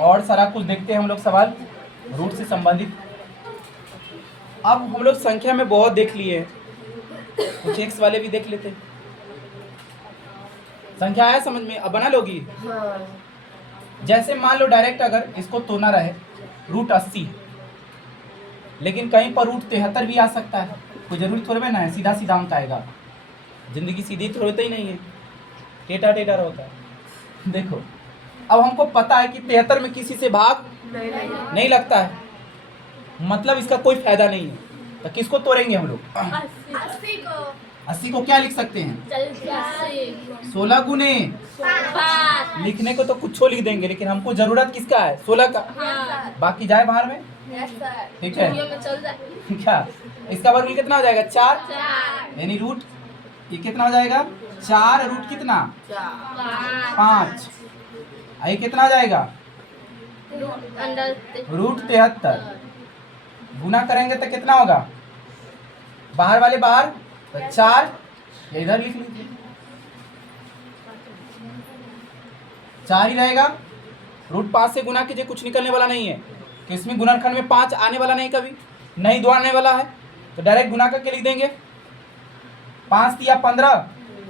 और सारा कुछ देखते हैं हम लोग सवाल रूट से संबंधित। अब हम लोग संख्या में बहुत देख लिए हैं, कुछ एक्स वाले भी देख लेते हैं। संख्या आया समझ में? अब बना लोगी? हाँ। जैसे मान लो डायरेक्ट अगर इसको तोड़ना रहे रूट 80, लेकिन कहीं पर रूट 73 भी आ सकता है। कोई जरूरी थोड़े ना है सीधा सीधा अंक आएगा, जिंदगी सीधी तो होता ही नहीं है, टेढ़ा टेढ़ा होता है। देखो अब हमको पता है कि 73 में किसी से भाग नहीं लगता है, मतलब इसका कोई फायदा नहीं है। तो किसको तोड़ेंगे हम लोग? 80 को क्या लिख सकते हैं? 16 गुने लिखने को तो कुछ लिख देंगे, लेकिन हमको जरूरत किसका है? 16 का। बाकी जाए बाहर में, ठीक है क्या? इसका वर्ग कितना हो जाएगा? 4, यानी रूट ये कितना हो जाएगा? 4 रूट कितना? 5। ये कितना हो जाएगा? रूट 73। गुना करेंगे तो कितना होगा? बाहर वाले बाहर, तो 4 या इधर लिख लीजिए, 4 ही रहेगा। रूट 5 से गुना कीजिए, कुछ निकलने वाला नहीं है, तो इसमें गुणनखंड में 5 आने वाला नहीं, कभी नहीं दो आने वाला है, तो डायरेक्ट गुना करके लिख देंगे। 5 तिया 15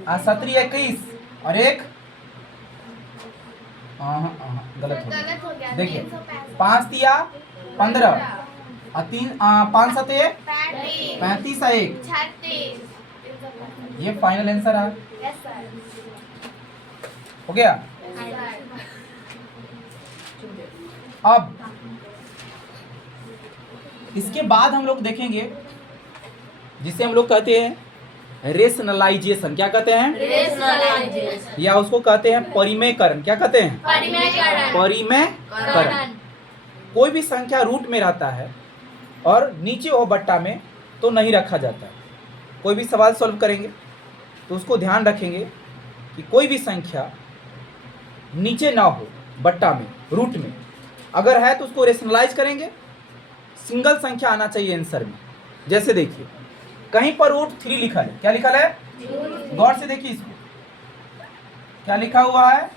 और 17 21 और एक गलत हो गया। देखिए 5 तिया 15 और 5 सते 35 और 1, ये फाइनल आंसर है। हो गया। अब इसके बाद हम लोग देखेंगे जिसे हम लोग कहते हैं रेशनलाइजेशन। क्या कहते हैं? रेशनलाइजेशन, या उसको कहते हैं परिमेयकरण। क्या कहते हैं? परिमेयकरण। कोई भी संख्या रूट में रहता है और नीचे हो बट्टा में तो नहीं रखा जाता है। कोई भी सवाल सॉल्व करेंगे तो उसको ध्यान रखेंगे कि कोई भी संख्या नीचे ना हो बट्टा में, रूट में, अगर है तो उसको रेशनलाइज करेंगे। सिंगल संख्या आना चाहिए आंसर में। जैसे देखिए कहीं पर रूट 3 लिखा है। क्या लिखा है? गौर से देखिए इसको, क्या लिखा हुआ है?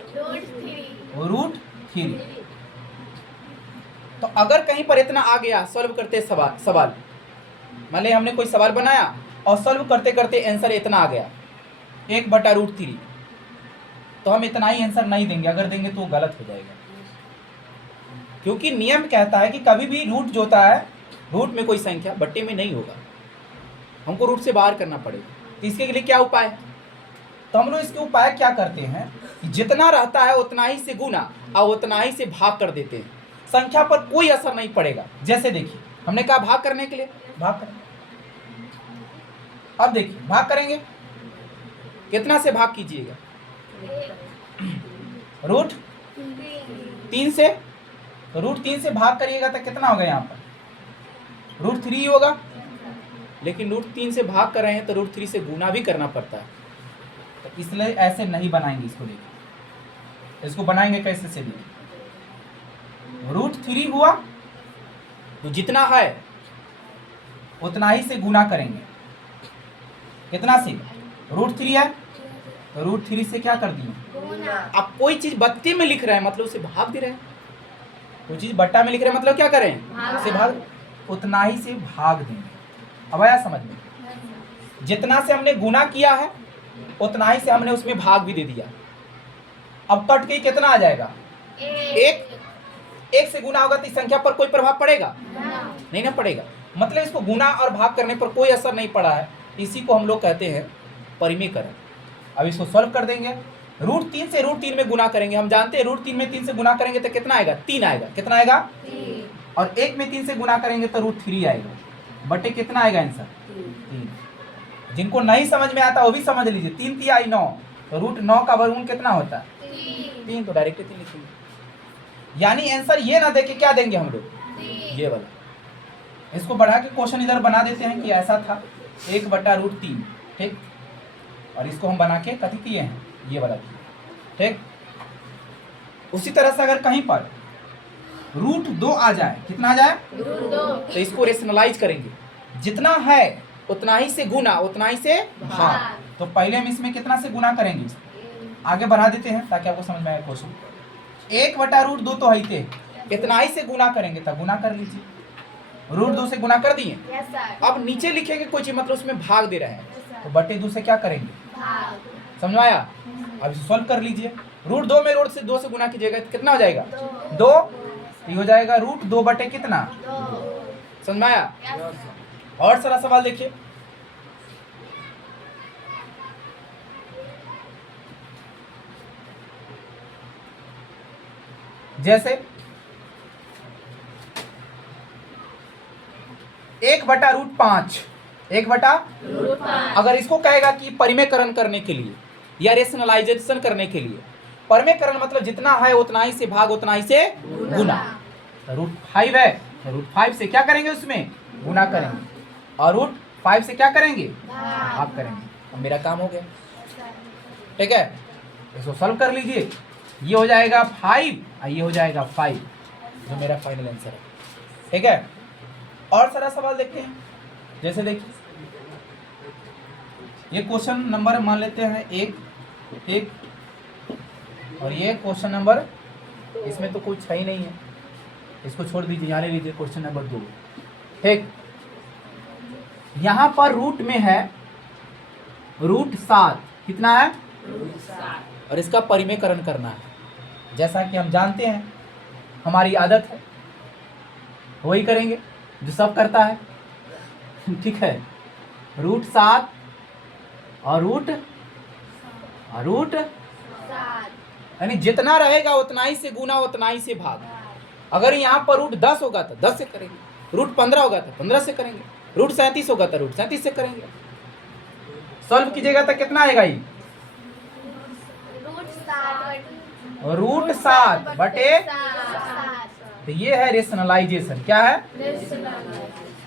रूट 3। तो अगर कहीं पर इतना आ गया, सॉल्व करते सवाल मान लीजिए हमने कोई सवाल बनाया और सॉल्व करते करते आंसर इतना आ गया 1/√3, तो हम इतना ही आंसर नहीं देंगे। अगर देंगे तो गलत हो जाएगा, क्योंकि नियम कहता है कि कभी भी रूट जो होता है, रूट में कोई संख्या बट्टे में नहीं होगा, हमको रूट से बाहर करना पड़ेगा। तो इसके लिए क्या उपाय है? तो हम लोग इसके उपाय क्या करते हैं कि जितना रहता है उतना ही से गुना और उतना ही से भाग कर देते हैं, संख्या पर कोई असर नहीं पड़ेगा। जैसे देखिए हमने कहा भाग करने के लिए, भाग करेंगे। अब देखिए भाग करेंगे, कितना से भाग कीजिएगा? रूट 3 से। तो रूट 3 से भाग करिएगा तो कितना होगा? यहाँ पर रूट 3 होगा, लेकिन रूट 3 से भाग कर रहे हैं तो रूट 3 से गुना भी करना पड़ता है, तो इसलिए ऐसे नहीं बनाएंगे इसको। देखिए इसको बनाएंगे कैसे से? देखिए रूट 3 हुआ तो जितना है उतना ही से गुना करेंगे। कितना से? रूट 3 है तो रूट 3 से क्या कर दिए? अब कोई चीज बट्टे में लिख रहे हैं मतलब उसे भाग दे रहे हैं, कोई चीज बट्टा में लिख रहे हैं मतलब क्या करें? उसे भाग, उतना ही से भाग देंगे। अब आया समझ में? जितना से हमने गुना किया है उतना ही से हमने उसमें भाग भी दे दिया। अब कट के कितना आ जाएगा? 1 से गुना होगा तो इस संख्या पर कोई प्रभाव पड़ेगा? नहीं ना पड़ेगा, मतलब इसको गुना और भाग करने पर कोई असर नहीं पड़ा है। इसी को हम लोग कहते हैं परिमेयकरण। अब इसको सॉल्व कर देंगे। रूट 3 से रूट 3 में गुना करेंगे। हम जानते हैं रूट 3 में 3 से गुना करेंगे तो कितना आएगा? 3 आएगा। कितना आएगा? 3। और 1 में 3 से गुना करेंगे तो रूट 3 आएगा। बटे कितना आएगा आंसर? 3। जिनको नहीं समझ में आता वो भी समझ लीजिए। 3 तिया 9, तो रूट 9 का वर्गमूल कितना होता है? 3। तो डायरेक्ट 3 लिखेंगे, यानी आंसर ये ना देके क्या देंगे हम लोग? ये वाला। इसको बढ़ा के क्वेश्चन इधर बना देते हैं कि ऐसा था 1/√3, ठीक। और इसको हम बना के कथी किए हैं? ये वाला, ठीक। उसी तरह से अगर कहीं पर रूट 2 आ जाए, कितना आ जाए? रूट 2, तो इसको रेशनलाइज करेंगे। जितना है उतना ही से गुना, उतना ही से भाग। तो पहले हम इसमें कितना से गुना करेंगे? आगे बढ़ा देते हैं ताकि आपको समझ में आए क्वेश्चन। 1/√2 तो है थे, इतना ही से गुना करेंगे तब गुना कर लीजिए। √2 से गुना कर दिए। अब नीचे लिखेंगे कोई चीज, मतलब उसमें भाग दे रहे हैं तो बटे 2 से क्या करेंगे, समझ में आया। अब इसे सॉल्व कर लीजिए। √2 में √2 से गुना कीजिएगा तो कितना हो जाएगा 2, ये हो जाएगा √2 बटे कितना, समझ में आया। और सारा सवाल देखिए, जैसे 1/√5, 1/, अगर इसको कहेगा कि परिमेयकरण करने के लिए या रेशनलाइजेशन करने के लिए, परिमेयकरण मतलब जितना है उतना ही से भाग उतना ही से गुना। √5 है तो √5 से क्या करेंगे, उसमें गुना करेंगे, और √5 से क्या करेंगे, भाग करेंगे। अब मेरा काम हो गया, ठीक है। इसको सॉल्व कर लीजिए, ये हो जाएगा 5 और ये हो जाएगा 5, जो मेरा फाइनल आंसर है, ठीक है। और सारा सवाल देखते हैं। जैसे देखिए ये क्वेश्चन नंबर मान लेते हैं 1 और ये क्वेश्चन नंबर, इसमें तो कुछ है ही नहीं है, इसको छोड़ दीजिए, यहाँ ले लीजिए क्वेश्चन नंबर 2, ठीक। यहाँ पर रूट में है √7, कितना है और इसका परिमेयकरण करना है। जैसा कि हम जानते हैं, हमारी आदत है, वही करेंगे जो सब करता है, ठीक है। √7 और रूट यानी जितना रहेगा उतना ही से गुना उतना ही से भाग। अगर यहाँ पर √10 होगा तो 10 से करेंगे, √15 होगा तो 15 से करेंगे, √37 होगा तो √37 से करेंगे। सॉल्व कीजिएगा तो कितना आएगा, ये √7 बटे, तो ये है रेशनलाइजेशन। क्या है,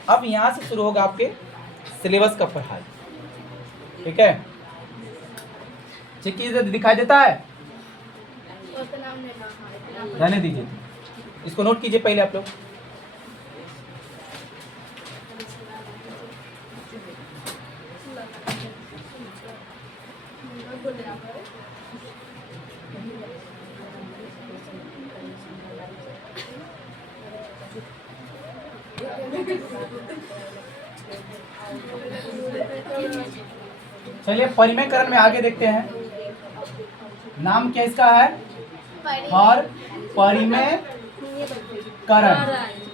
अब यहाँ से शुरू होगा आपके सिलेबस का पढ़ाई, ठीक है। चेक कीजिए, दिखाई देता है, रहने दीजिए, इसको नोट कीजिए पहले आप लोग। चलिए परिमेयकरण में आगे देखते हैं। नाम क्या इसका है, और परिमेयकरण,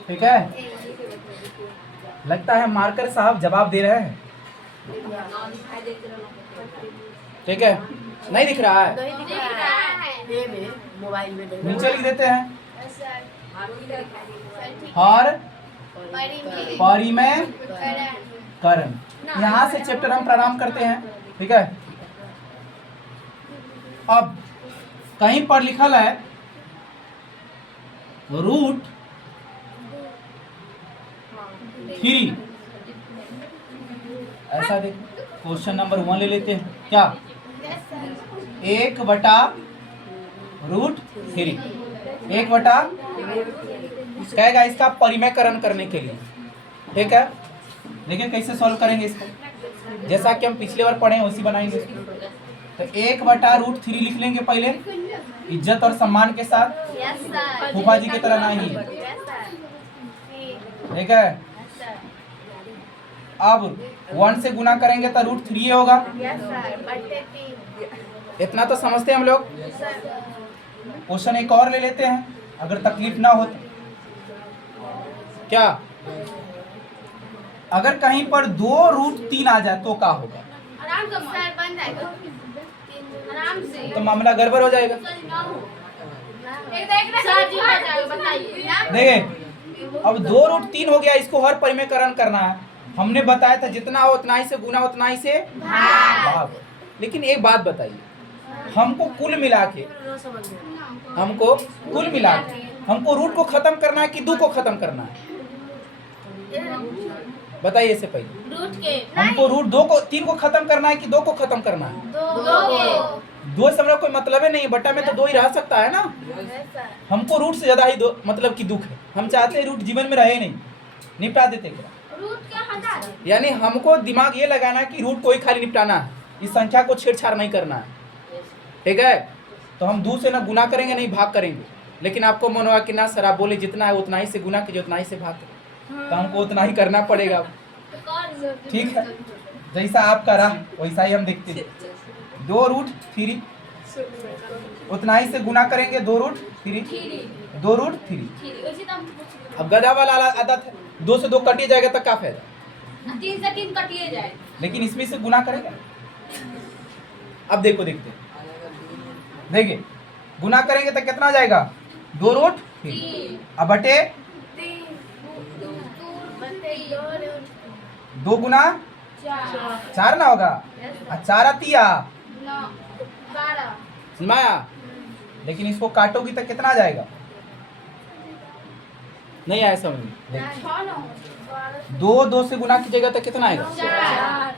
ठीक है। लगता है मार्कर साहब जवाब दे रहे हैं, ठीक है। नहीं दिख रहा है, नीचे लिख देते हैं, और परिमेयकरण। यहाँ से चैप्टर हम प्रारंभ करते हैं, ठीक है। अब कहीं पर लिखल है √3, ऐसा देखो, क्वेश्चन नंबर 1 ले लेते हैं, क्या 1/√3, 1/, कहेगा इसका परिमेयकरण करने के लिए, ठीक है। देखिए कैसे सॉल्व करेंगे इसको, जैसा कि हम पिछले बार पढ़े हैं उसी बनाएंगे इसको। तो 1/√3 लिख लेंगे पहले, इज्जत और सम्मान के साथ, फूफा जी की तरह नहीं, ठीक है। अब 1 से गुना करेंगे तो √3 होगा, इतना तो समझते हैं हम लोग। क्वेश्चन एक और ले लेते हैं, अगर तकलीफ ना हो तो। क्या, अगर कहीं पर 2√3 आ जाए तो क्या होगा, तो मामला गड़बड़ हो जाएगा। देखिए अब 2√3 हो गया, इसको हर परिमेयकरण करना है। हमने बताया था जितना हो उतना ही से गुना उतना ही से भाग। लेकिन एक बात बताइए, हमको कुल मिला के हमको रूट को खत्म करना है कि 2 को खत्म करना है, बताइए। इससे पहले हमको √3 को खत्म करना है कि 2 को खत्म करना है, 2 से हमारा कोई मतलब नहीं है, बटा में तो 2 ही रह सकता है ना। हमको रूट से ज्यादा ही मतलब कि दुख है, हम चाहते हैं रूट जीवन में रहे नहीं, निपटा देते क्या। यानी हमको दिमाग ये लगाना है कि रूट को ही खाली निपटाना है, इस संख्या को छेड़छाड़ नहीं करना है, ठीक है। तो हम 2 से ना गुना करेंगे नहीं भाग करेंगे, लेकिन आपको मन हुआ कि ना सर आप बोले जितना है उतना ही से गुना कीजिए, उतना ही से भाग करें, तो हमको उतना ही करना पड़ेगा। ठीक है, जैसा आपका रहा वैसा ही हम देखते हैं। 2√3 उतना ही से गुना करेंगे, 2√3 2√3। अब गधा वाला आदत है, 2 से 2 कटिए जाएगा तो क्या फायदा, 3 से 3 कटिए जाए, लेकिन इसमें से गुना करेगा। अब देखो देखते देखिए, गुना करेंगे तो कितना जाएगा, 2√3 अब बटे 2 गुना 4 ना होगा, 4 आती है माया, लेकिन इसको काटोगी तो कितना जाएगा, नहीं आया समझ में। 2 से गुना कीजिएगा तो कितना आएगा,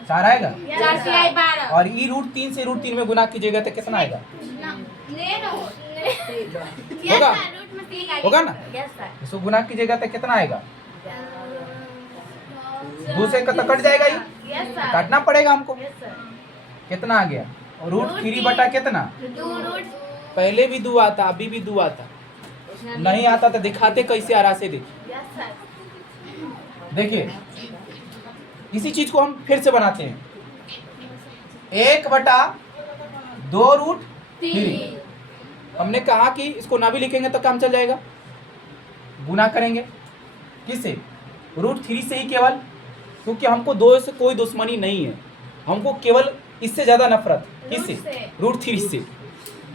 4 आएगा, और E√3 से √3 में गुना कीजिएगा तो कितना आएगा, होगा होगा ना। इसको गुना कीजिएगा तो कितना आएगा, 2 से तो कट जाएगा, ही काटना पड़ेगा हमको। कितना आ गया, √3 बटा कितना, पहले भी 2 आता, अभी भी 2 आता, नहीं आता तो दिखाते कैसे आरा से देखिए। इसी चीज को हम फिर से बनाते हैं, 1/2√3। हमने कहा कि इसको ना भी लिखेंगे तो काम चल जाएगा, गुना करेंगे किससे, √3 से ही केवल, क्योंकि हमको 2 से कोई दुश्मनी नहीं है, हमको केवल इससे ज्यादा नफरत किससे, √3 से,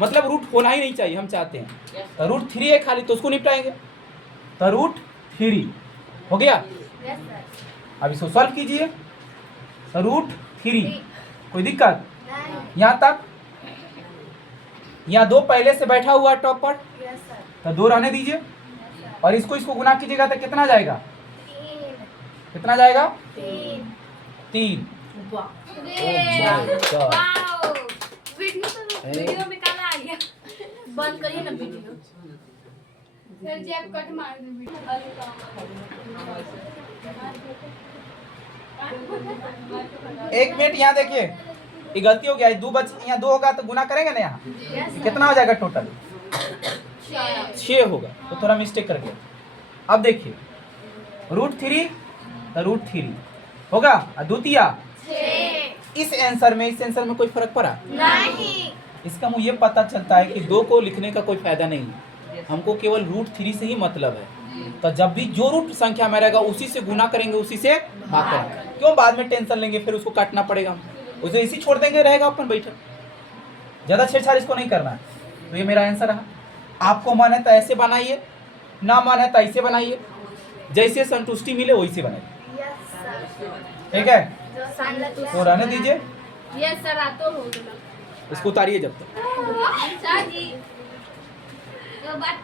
मतलब रूट होना ही नहीं चाहिए हम चाहते हैं। तो √3 है खाली, तो उसको निपटाएंगे, तो √3 हो गया। अब इसको सॉल्व कीजिए, तो √3 कोई दिक्कत यहाँ तक, यहाँ 2 पहले से बैठा हुआ टॉप पर, तो 2 रहने दीजिए, और इसको गुना कीजिएगा तो कितना जाएगा, कितना जाएगा, 3। वीडियो में काला आ गया, बंद करिए ना वीडियो। सर जी आप कट मार दो एक मिनट, यहाँ देखिए ये गलती हो गया, 2 बच, यहाँ 2 होगा तो गुना करेंगे ना, यहाँ कितना हो जाएगा टोटल, 6 होगा, तो थोड़ा मिस्टेक कर गया। अब देखिए √3 तो √3 होगा, और द्वितीय इस आंसर में कोई फर्क पड़ा नहीं। इसका मुझे पता चलता है कि 2 को लिखने का कोई फायदा नहीं है, हमको केवल √3 से ही मतलब है। तो जब भी जो रूट संख्या में रहेगा उसी से गुना करेंगे, उसी से भाग करेंगे, क्यों बाद में टेंशन लेंगे, फिर उसको काटना पड़ेगा, उसे इसी छोड़ देंगे, रहेगा अपन बैठे, ज्यादा छेड़छाड़ इसको नहीं करना है। तो ये मेरा आंसर रहा। आपको मन है तो ऐसे बनाइए, ना मन है तो ऐसे बनाइए, जैसे संतुष्टि मिले वैसे बनाइए, ठीक है। तो रहने दीजिए, यस सर तो हो गया, इसको उतारिए जब तक। सर जी जो बात